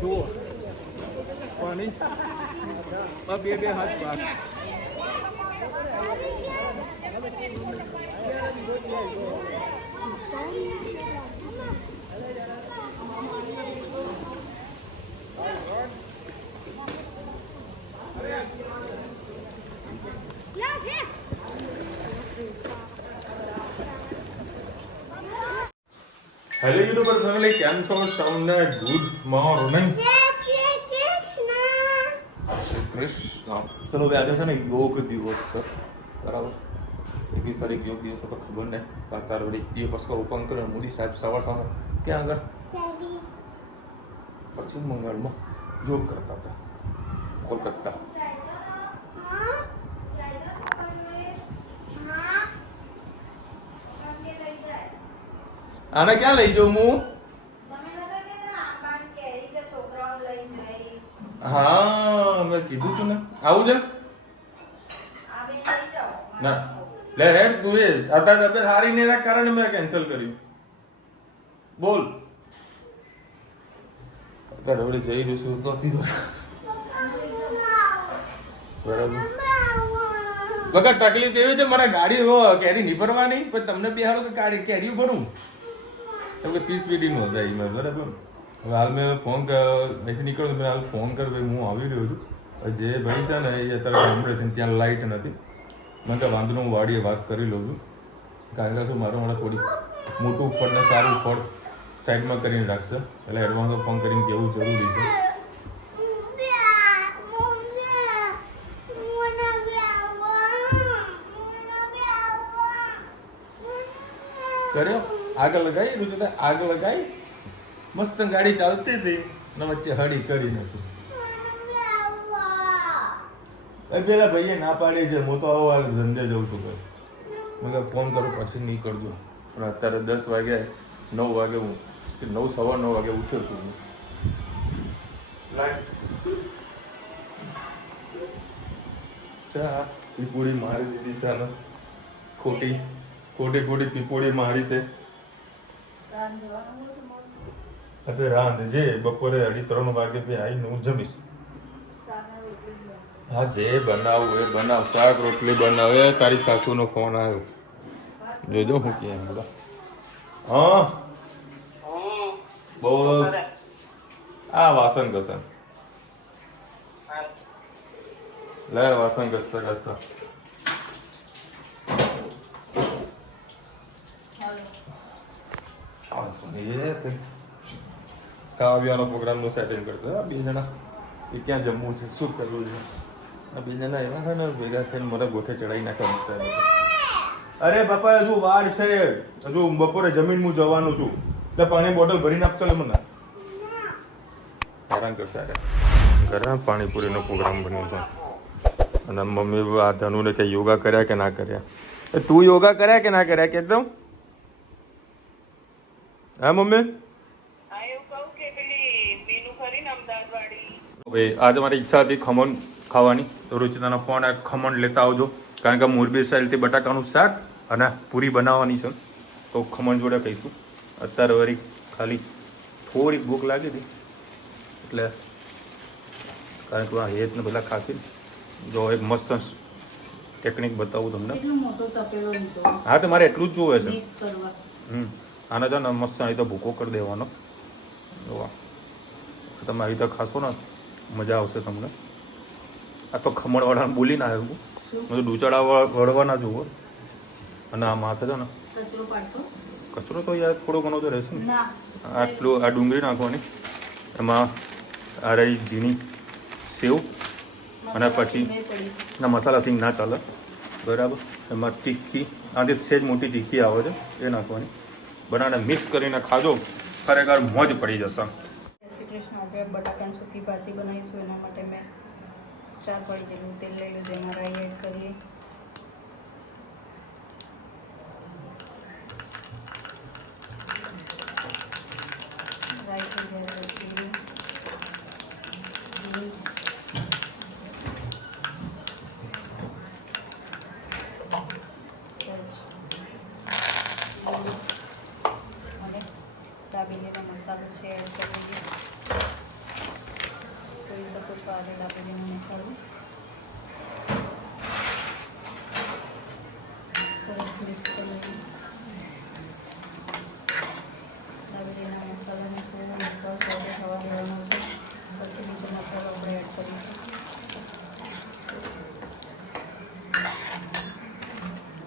જુઓ પાણી બે હાથ બાર હેલો યુટ્યુબર ફેમિલી, કેમ છો? સૌને ગુડ મોર્નિંગ. કૃષ્ણ. ચલો હવે આજે છે ને યોગ દિવસ છે, બરાબર? 21 તારીખ યોગ દિવસ તો ખબર ને તાર વળી દિવસ પર ઓપન કર્યો મોદી સાહેબ સવાર ક્યાં આગળ પશ્ચિમ બંગાળમાં યોગ કરતા હતા, કોલકાતા. આને ક્યાં લઈ જાઉં હું? હા, મેં કીધું તું ને આવું છે ના. લે હેડ તું એ અત્યારે તબિયત સારી ને એના કારણે મેં કેન્સલ કર્યું. બોલ. અત્યારે વળી જઈ રહ્યું છું તો બરાબર. વગર તકલીફ એવી છે, મારા ગાડી કેરી નહીં ભરવાની, પણ તમને બિહારો કે કેરી ભરું તો 30 પેટીનું હતા એમાં, બરાબર. હવે હાલ મેં ફોન અહીંથી નીકળ્યો મેં હાલ ફોન કર્યો, ભાઈ હું આવી રહ્યો છું. જે ભાઈ છે ને એ અત્યારે સાંભળે છે, ત્યાં લાઇટ નથી. મેં કહે વાંધો હું વાડીએ વાત કરી લઉં છું, કારણ કે શું મારું હમણાં થોડી મોટું ફળ ને સારું ફળ સાઈડમાં કરીને રાખશે, એટલે એડવાન્સ ફોન કરીને કહેવું જરૂરી છે. કર્યો આગળ લગાવી રૂચતા આગળ લગાવી મસ્ત ગાડી ચાલતી હતી ને વચ્ચે હળી કરી નાખી. પેલા ભાઈએ ના પાડી છે, હું તો આવો ધંધે જઉં છું. મેં ફોન કરું પછી નહીં કરજો, પણ અત્યારે 10 વાગ્યા 9 વાગે હું 9 સવા 9 વાગે ઉઠ્યો છું હું. ચા પીપુડી મારી દીધી છે, ખોટી પીપોડી મારી તે અત્યારે રાંધજે. બપોરે 2:30 વાગે બી આવીને હું જમીશ. હા, જે બનાવું એ બનાવ. શાક રોટલી બનાવે. તારી સાસુનો ફોન આવ્યો, જોજો હું ક્યાં બધા. હા બોલ. આ વાસણ ઘસન લે, વાસણ ઘસતા ખાવા પીવાનો પ્રોગ્રામનું સેટિંગ કરશે. બે જણા એ ક્યાં જમવું છે, શું કરવું છે, આ બે જણા એવા છે ને ભેગા થઈને મને ગોઠે ચડાવી નાખ્યા. અરે બાપા હજુ વાર છે, હજુ બપોરે જમીન હું જવાનું છું, એટલે પાણી બોટલ ભરીને આપશો મને. હેરાન કરશે. અરે ઘરે પાણીપુરીનો પ્રોગ્રામ બન્યો છે, અને મમ્મી આ ધનુને કે યોગા કર્યા કે ના કર્યા. તું યોગા કર્યા કે ના કર્યા કે એકદમ? હા મમ્મી. આજે મારી ઈચ્છા હતી ખમણ ખાવાની, તો રૂચિતાનો ફોન આ ખમણ લેતા આવજો, કારણ કે મોરબી સ્ટાઇલથી બટાકાનું શાક અને પૂરી બનાવવાની છે, તો ખમણ જોડે કહીશું. અત્યારે વળી ખાલી થોડીક ભૂખ લાગી હતી એટલે, કારણ કે આ હેતને બધા ખાસી. જો એક મસ્ત ટેકનિક બતાવું તમને. હા, તો મારે એટલું જ જોવે છે. આને છે ને મસ્ત અહીં તો ભૂકો કરી દેવાનો. તમે આવી તો ખાશો ને મજા આવશે તમને. આ તો ખમણવાળાને બોલીને આવ્યો હું, તો ડૂચાડા વળવાના જુઓ. અને આ માથે છે ને કચરો તો યાર થોડો ઘણો તો રહેશે ને. આટલું આ ડુંગળી નાખવાની, એમાં આ રહી ઝીણી સેવ, અને પછી ના મસાલા સિંગ ના ચાલે, બરાબર. એમાં તીખી આથી સેજ મોટી તીખી આવે છે એ નાખવાની. બનાવીને મિક્સ કરીને ખાજો, ખરેખર મોજ પડી જશે. શ્રી કૃષ્ણ. આજે બટાકાની સૂકી ભાજી બનાવીશું, એના માટે મેં 4 પડી જેટલું તેલ લઈ લીધું, એમાં રાઈ એડ કરીએ. રાઈ થઈ જાય જીરું, મસાલો છે એડ કરી દઈએ. જોઈ શકો છો આ દાબેલીનો મસાલો. સરસ મિક્સ કરી લઈએ. દાબેલીના મસાલાને થોડું ઉપર સોતે થવા દેવાનો છે. પછી બીજો મસાલો આપણે એડ કરીશું.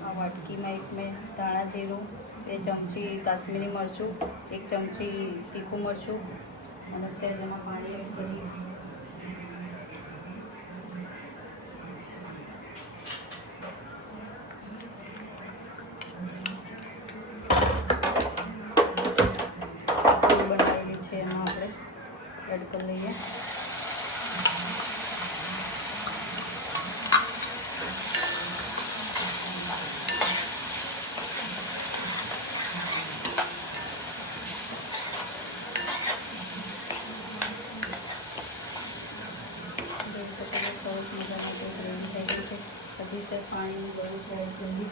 આ વાટકીમાં એક મેં ધાણા જીરું, 2 ચમચી કાશ્મીરી મરચું, 1 ચમચી તીખું મરચું અને સહેજ એમાં પાણી એડ કરીએ. બનાવેલી છે એમાં આપણે એડ કરી લઈએ. સરસ મજામાં તે ગ્રેવી થઈ ગઈ છે. હજી છે પાણીનું બહુ એડ કરીએ.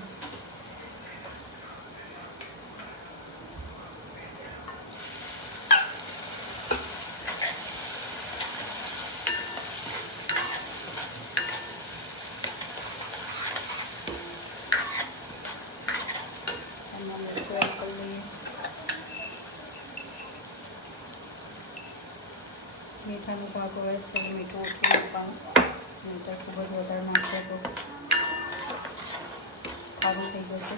એમાં મરચું એડ કરી લઈએ. મીઠાનું ભાગ હોય છે, મીઠું ઓછું નાખવાનું. મીઠા ખૂબ જ વધારે નાખીએ તો ખારું થઈ જશે.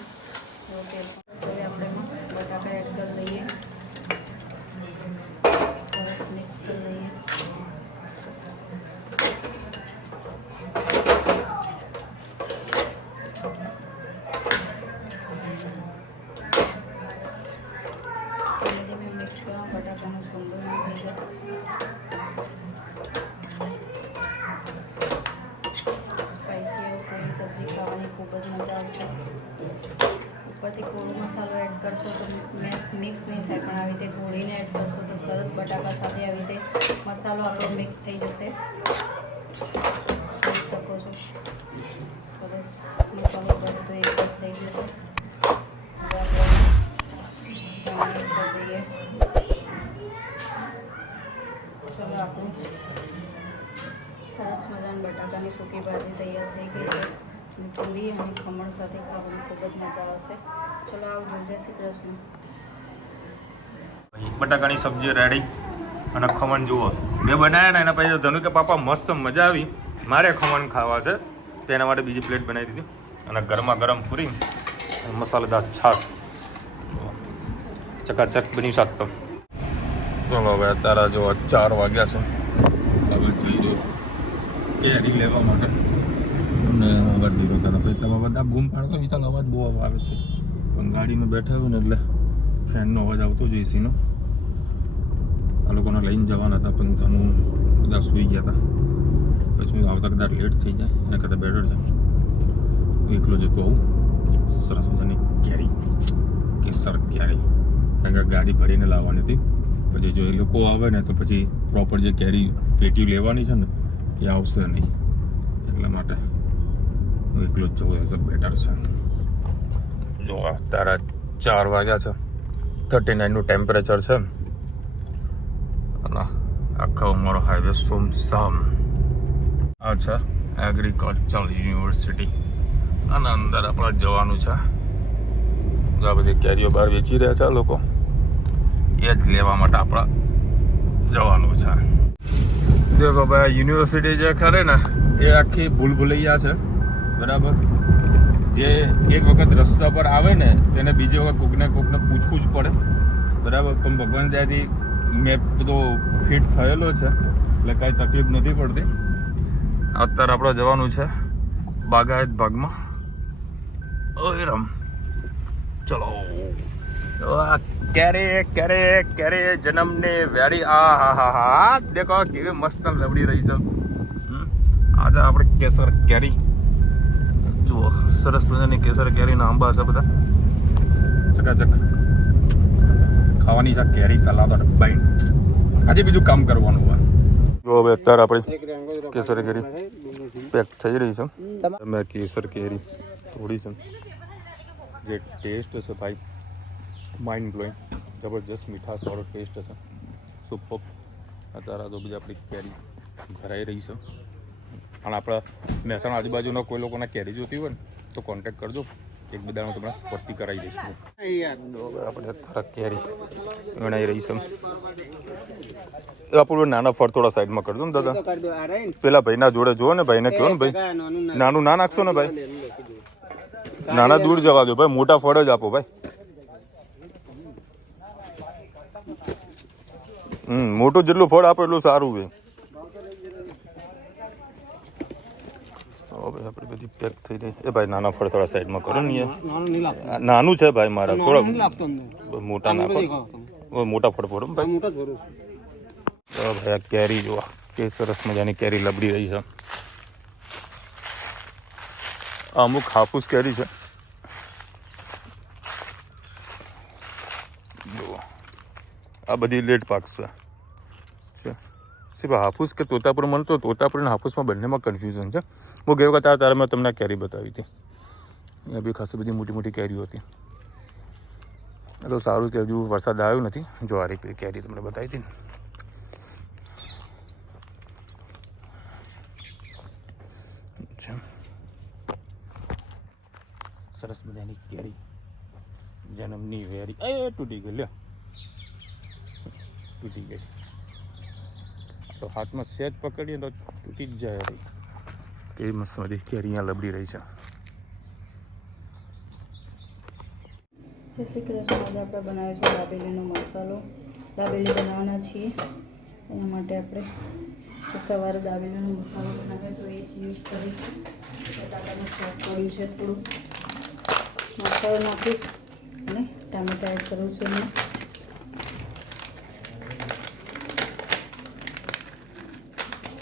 તો તેલ હવે આપણે એમાં બટાકા એડ કરી લઈએ. સરસ મિક્સ કરી લઈએ. ધીમે ધીમે મિક્સ કરવા બટાકાનું સુંદર થઈ જાય. સ્પાઈસી એવું કોઈ સબ્જી ખાવાની ખૂબ જ મજા આવશે. ઉપરથી કોળો મસાલો એડ કરશો તો મિક્સ નહીં થાય, પણ આવી રીતે ગોળીને એડ કરશો તો સરસ બટાકા સાથે આવી રીતે મસાલો આપણો મિક્સ થઈ જશે. જોઈ શકો છો સરસ મસાલો બધો તો એક જ થઈ ગયો છે. પાણી એડ કરી દઈએ. ચલો આપણું સરસ મજાની બટાકાની સૂકી ભાજી તૈયાર થઈ ગઈ છે. પૂરી અને ખમણ સાથે ખાવાની ખૂબ જ મજા આવશે. ચલો આવજો. જય શ્રી કૃષ્ણ. બટાકાની સબ્જી રેડી અને ખમણ જુઓ મેં બનાવ્યા ને એના પછી ધનુ કે પાપા મસ્ત મજા આવી, મારે ખમણ ખાવા છે તો એના માટે બીજી પ્લેટ બનાવી દીધી. અને ગરમા ગરમ પૂરી મસાલેદાર છાશ ચકાચક બની શકતો. ચલો હવે અત્યારે જો 4 વાગ્યા છે. હવે જઈ રહ્યો છું કેરી લેવા માટે. અને અવાજ ધીરો હતા પછી તમે બધા બૂમ પાડતો વિચાર અવાજ બહુ આવે છે, પણ ગાડીમાં બેઠા હોય ને એટલે ફેનનો અવાજ આવતો જ એસીનો. આ લોકોને લઈને જવાના હતા પણ તનું બધા સૂઈ ગયા હતા. પછી હું આવતા કદાચ લેટ થઈ જાય એના કરતાં બેટર છે એકલો જતો આવું. સરસ મજાની કેરી, કેસર કેરી, કારણ કે ગાડી ભરીને લાવવાની હતી. પછી જો એ લોકો આવે ને તો પછી પ્રોપર જે કેરી પેટીઓ લેવાની છે ને એ આવશે નહીં, એટલા માટે હું એકલો જ જવું હશે બેટર છે. જો તારા 4 વાગ્યા છે, 39નું ટેમ્પરેચર છે. અને આખો અમારો હાઈવે સુમસામ. આ છે એગ્રીકલ્ચર યુનિવર્સિટી અને અંદર આપણે જવાનું છે. આ બધી કેરીઓ બહાર વેચી રહ્યા છે લોકો, એ જ લેવા માટે આપણે જવાનું છે. દેખો ભાઈ યુનિવર્સિટી જે ખરે ને એ આખી ભૂલભુલૈયા છે, બરાબર. જે એક વખત રસ્તા પર આવે ને તેને બીજી વખત કોકને પૂછવું જ પડે, બરાબર. પણ ભગવાન ત્યાંથી મેપ બધો ફિટ થયેલો છે એટલે કાંઈ તકલીફ નથી પડતી. અત્યારે આપણે જવાનું છે બાગાયત ભાગમાં. ઓય રમ ચલો. કેરે કેરે કેરે જન્મને વેરી આ હા હા હા દેખો કેવી મસ્ત લવડી રહી છે. આજે આપણે કેસર કેરી જુઓ, સરસ મજાની કેસર કેરીના આંબા છે બધા ચકાચક. ખાવાની છે કેરી પહેલાં તો બાઈ, આજે બીજું કામ કરવાનું હોય. જો હવે અત્યારે આપણી કેસર કેરી પેક થઈ રહી છે. મેં કેસર કેરી થોડી છે, જે ટેસ્ટ છે ભાઈ માઇન્ડ બ્લોઈંગ. જબરજસ્ત મીઠાશવાળો ટેસ્ટ છે. સુપર. અત્યારે તો બીજી આપણી કેરી ભરાઈ રહી છે. અને આપણા મહેસાણા આજુબાજુના કોઈ લોકોને કેરી જોતી હોય ને તો કોન્ટેક્ટ કરજો. એક બે દાણો તમને ભરતી કરાવી દઈશું. આપણે અત્યારે કેરી વણાઈ રહી છે. એ આપણું નાના ફળ થોડા સાઈડમાં કરજો ને દાદા. પેલા ભાઈના જોડે જુઓ ને, ભાઈને કહો ને ભાઈ નાનું ના નાખશો ને ભાઈ. નાના દૂર જવા દો ભાઈ, મોટા ફળ જ આપો ભાઈ. મોટું જેટલું ફળ આપો એટલું સારું છે. ભાઈ આપણી બધી પેક થઈ ગઈ. એ ભાઈ નાના ફળ થોડા સાઈડમાં કરો ને. નાનું છે ભાઈ મારા, થોડા મોટા નાખો. મોટા ફળ ફોડો ભાઈ. ભાઈ આ કેરી જોવા કે સરસ મજાની કેરી લબડી રહી છે. અમુક હાફૂસ કેરી છે. જુઓ આ બધી લેટ પાકશે. હાફૂસ કે તોતાપુર, મને તો તોતાપુર અને હાફૂસમાં બંનેમાં કન્ફ્યુઝન છે. હું ગઈ વખત તારે મેં તમને કેરી બતાવી હતી. અહીંયા બી ખાસી બધી મોટી મોટી કેરીઓ હતી. એ તો સારું કે હજુ વરસાદ આવ્યો નથી. જો આ રીતે કેરી તમને બતાવી હતી ને. સરસ મજાની કેરી, જન્મની વેરી. એ તૂટી ગઈ, લ્યો તૂટી ગઈ. તો હાથમાં સેજ પકડીએ તો તૂટી જ જાય. કેવી મસ્ત બધી કેરી અહીંયા લબડી રહી છે. જય શ્રી કૃષ્ણ. આજે આપણે બનાવ્યો છે દાબેલીનો મસાલો. દાબેલી બનાવવાના છીએ. એના માટે આપણે સવારે દાબેલીનો મસાલો બનાવ્યો તો એ જ યુઝ કરીશું. બટાકાનું શાક કર્યું છે, થોડું મસાલો નાખી અને ટામેટા એડ કરવું છે એમાં.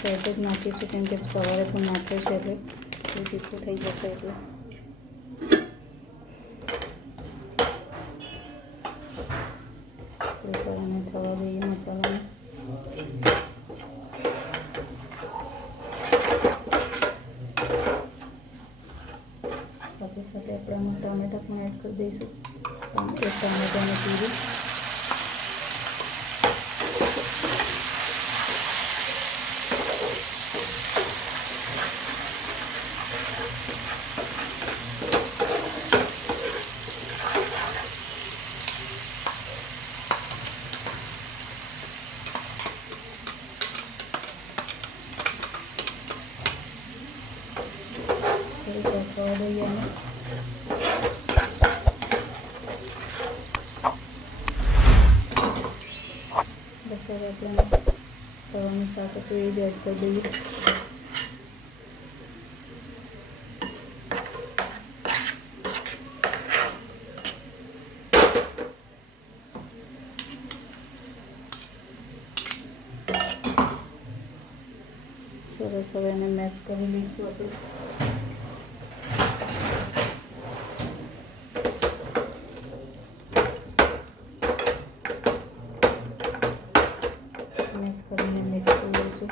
સહેજ જ નાખીશું કેમ કે સવારે પણ નાખ્યું છે એટલે તીખું થઈ જશે. એટલે અને થવા દઈએ મસાલાને. સાથે સાથે આપણે આમાં ટામેટા પણ એડ કરી દઈશું. એક ટામેટાને પીરી થવા દઈએ અને બસ હવે આપણે સવારનું શાક હતું એ જ એડ કરી દઈએ. સરસ હવે એને મેશ કરી લઈશું આપણે. કરીને મિક્સ કરી દઈશું.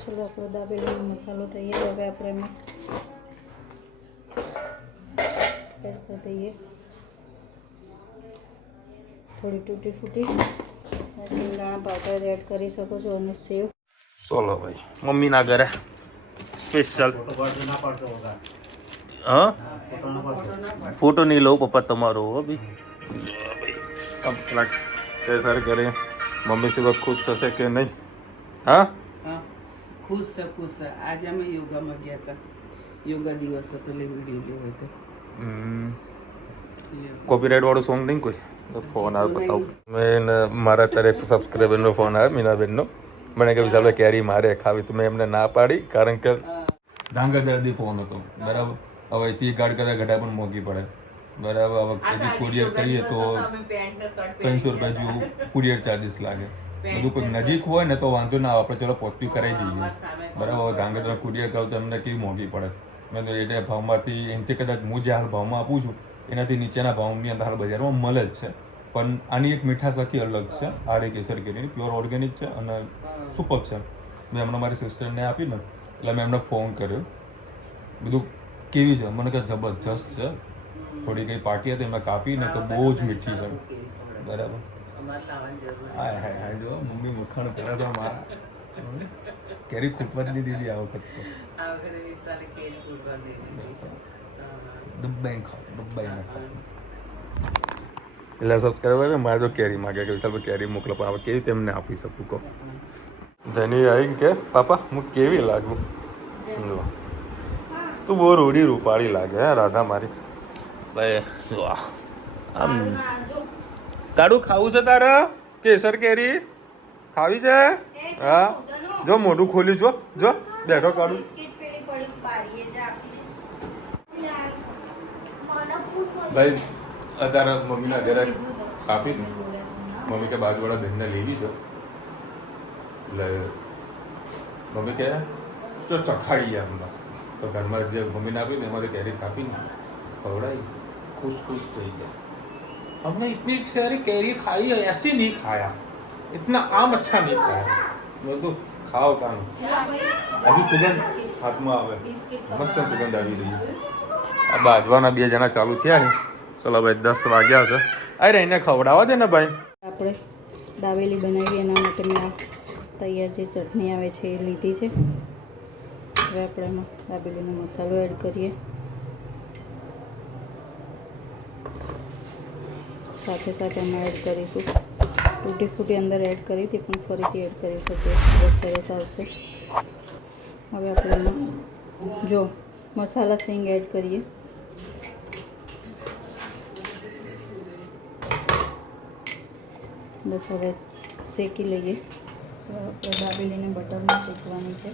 ચલો આપણો દાબેલીનો મસાલો તૈયાર. હવે આપણે એમાં એડ કરી દઈએ થોડી તૂટી ફૂટી સિંગદાણા પાવડર એડ કરી શકો છો અને સેવ. ચલો ભાઈ મમ્મીના ઘરે સ્પેશિયલ. હા ફોટો નહીં લઉં પપ્પા તમારો. હો ભાઈ કમ્પ્લીટ. સર ઘરે મમ્મી से बहुत खुश થશે કે નહીં? હા ખુશ છે, ખુશ છે. આજે અમે યોગામાં ગયા હતા. યોગા દિવસ હતો એટલે વિડીયો લેવો હતો. કોપીરાઇટ વાળું સોંગ નહીં કોઈ? ફોન આવે બતાવું. મેં મારા અત્યારે સબસ્ક્રાઈબરનો ફોન આવ્યો મીનાબેનનો. મને કે વિશાલ કેરી મારે ખાવી, તો મેં એમને ના પાડી કારણ કે ધાંગધ્રાથી ફોન હતો. બરાબર. હવે એથી ગાડી કરતા ઘટા પણ મોંઘી પડે. બરાબર. હવે હજી કુરિયર કરીએ તો 300 રૂપિયા જેવું કુરિયર ચાર્જીસ લાગે. બધું કોઈ નજીક હોય ને તો વાંધો ના આવે, આપણે ચલો પોસ્ટથી કરાવી દઈએ. બરાબર. હવે ધાંગધ્રા કુરિયર કરું તો એમને કેવી મોંઘી પડે. મેં તો એટલે ભાવમાંથી એનાથી કદાચ હું જે હાલ ભાવમાં આપું છું એનાથી નીચેના ભાવની અંદર હાલ બજારમાં મળે જ છે. પણ આની એક મીઠાશ આખી અલગ છે. આરે કેસર કેરીની પ્યોર ઓર્ગેનિક છે અને સુપર છે. મેં હમણાં મારી સિસ્ટરને આપી ને એટલે મેં એમને ફોન કર્યો. બધું કેવી છે મને કે જબરજસ્ત છે. થોડી કઈ પાકી હતી એમાં કાપીને તો બહુ જ મીઠી છે બરાબર. અમારે લાવવાની જરૂર હાય હાય હાય જો મમ્મી મુખાણ કરે છે મારા કેરી ખૂટવા જ નહીં દીધી આ વખત તો આ વખતે વિશાલે કેરી ફૂટવા દઈ દીધી. ડબ્બાઈ ખાઓ ડબ્બાઈ ના ખાઓ. એટલે સબસ્ક્રાઈબર ને મારે જો કેરી માગે કે વિશાલ કેરી મોકલો પણ હવે કેવી તેમને આપી શકું કહો. ધની આવી કે પાપા હું કેવી લાગુ તું બહુ રૂડી રૂપાળી લાગે હે રાધા મારી ભાઈ જો આમ તારું ખાવું છે તારે કેસર કેરી ખાવી છે હા જો મોઢું ખોલ્યું જો જો બેઠો કાઢું ભાઈ અત્યારે મમ્મીના ઘરે કાપી દઉં મમ્મી કે બાજુવાળા બહેનને લેવી છે એટલે મમ્મી કહે તો ચખાડીએ આમમાં તો ઘરમાં જે મમ્મીને આપી ને એમાંથી કેરી કાપીને ખવડાવી खुश खुश થઈ ગયા. हमने इतनी सारी कैरी खाई है ऐसे नहीं खाया इतना आम अच्छा नहीं खाया मैं तो खाओ કામ હજી સુગંધ હાથમાં આવે મસ્ત સુગંધ આવી રહી છે. આ બાજવાના બે જણા ચાલુ થયા ને ચલો ભાઈ 10 વાગ્યા છે અરે એને ખવડાવવા દે ને ભાઈ. આપણે દાબેલી બનાવી એના માટે મેં આ તૈયાર જે ચટણી આવે છે એ લીધી છે. હવે આપણે એમાં દાબેલીનો મસાલો એડ કરીએ સાથે સાથે એમાં એડ કરીશું તૂટી ફૂટી અંદર એડ કરી હતી પણ ફરીથી એડ કરીશું તો બહુ સરસ આવશે. હવે આપણે એમાં જો મસાલા સિંગ એડ કરીએ બસ હવે શેકી લઈએ. આપણે દાબેલીને બટરમાં શેકવાની છે.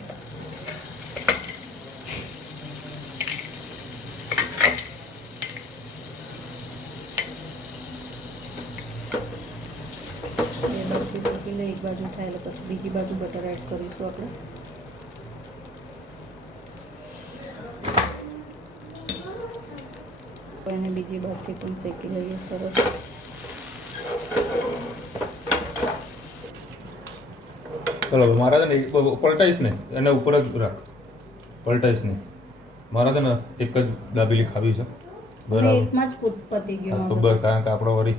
શેકી લઈએ એક બાજુ થાય એટલે પછી બીજી બાજુ બટર એડ કરીશું આપણે. એને બીજી બાજુથી પણ શેકી લઈએ સરસ. ચલો મારા છે ને પલટાઈશ ને એને ઉપર જ રાખ પલટાઈશ નહીં મારા છે ને એક જ દાબેલી ખાવી છે બરાબર એકમાં જ પતી ગયું તો બસ કારણ કે આપણો વળી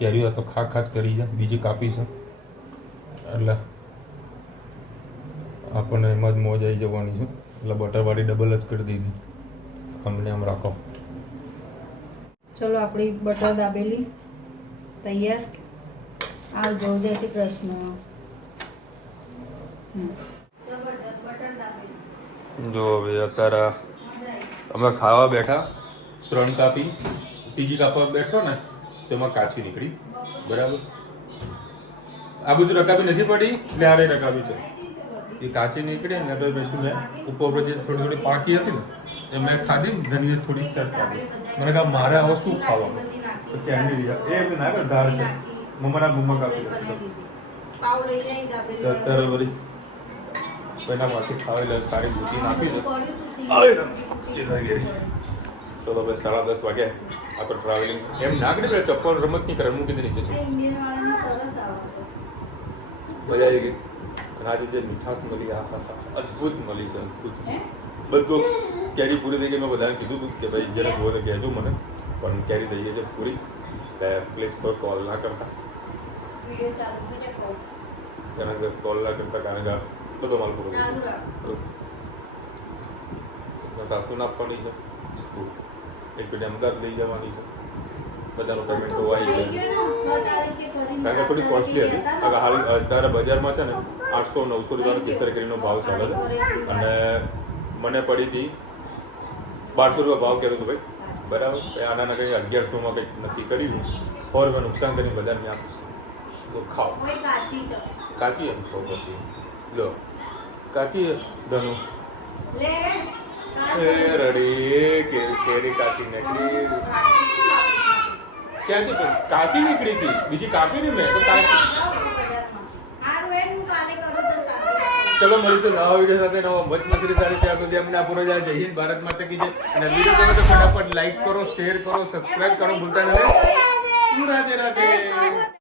કેરીઓ તો ખા ખાચ કરી છે બીજી કાપી છે એટલે આપણને એમાં જ મોજ આવી જવાની છે એટલે બટરવાળી ડબલ જ કરી દીધી અમને આમ રાખો. ચલો આપણી બટર દાબેલી તૈયાર. આવજો જય શ્રી કૃષ્ણ. જો હવે અત્યારે અમે ખાવા બેઠા 3 કાપી ત્રીજી કાપવા બેઠો ને તેમાં કાચી નીકળી બરાબર. આ બધું રકાબી નથી પડી એટલે આરે રકાબી છે એ કાચી નીકળી ને એટલે પછી મેં ઉપર જે થોડી થોડી પાકી હતી ને એ મેં ખાધી ઘણી થોડી સર ખાધી. મને કહા મારે હવે શું ખાવાનું તો ક્યાં નહીં એ ના કર ધાર છે મમ્માના ગુમ્મા કાપી દેશે અત્યારે વળી પહેલા પાછી ખાવી લે સારી દૂધી નાખી છે. ચલો ભાઈ 10:30 વાગે આપણે ટ્રાવેલિંગ એમ ના કરી પેલા ચપ્પલ રમત નહીં કરે મૂકી દે નીચે છે મજા આવી ગઈ. અને આજે જે મીઠાશ મળી આ અદ્ભુત મળી છે અદ્ભુત. બધું કેરી પૂરી થઈ ગઈ. મેં બધાને કીધું હતું કે ભાઈ જેને જુઓ તો કહેજો મને પણ કેરી થઈ ગઈ છે પૂરી એટલે પ્લીઝ કોઈ કોલ ના કરતા કારણ કે કોલ ના કરતા કારણ કે બધો માલ પૂરો સાસુને આપવાની છે એક પેઢી અમદાવાદ લઈ જવાની છે બધાનો પેમેન્ટ હોવાઈ જાય કારણ કે થોડી કોસ્ટલી હતી. હાલ અત્યારે બજારમાં છે ને 800-900 રૂપિયાનો કેસર કેરીનો ભાવ ચાલે છે અને મને પડી હતી 1200 રૂપિયા ભાવ કહેતો હતો ભાઈ બરાબર. આના કંઈ 1100માં કંઈક નક્કી કર્યું 100 રૂપિયા નુકસાન કરીને બજારને આપીશું તો ખાઓ. કાચી એમ તો પછી લો કાચી ધનુ રડી કેરી કાચી નીકળી ક્યાંથી કાચી નીકળી હતી બીજી કાપી નહીં મેં તો કાચી. ચલો મળીશું નવા વિડીયો સાથે નવા મત મસરી સાથે. ત્યાં સુધી અમને પૂરો જાય. જય હિન્દ ભારત માતા કી જય. અને વિડીયો ગમે તો ફટાફટ લાઈક કરો શેર કરો સબસ્ક્રાઇબ કરો ભૂલતા નહીં. રાધે રાધે.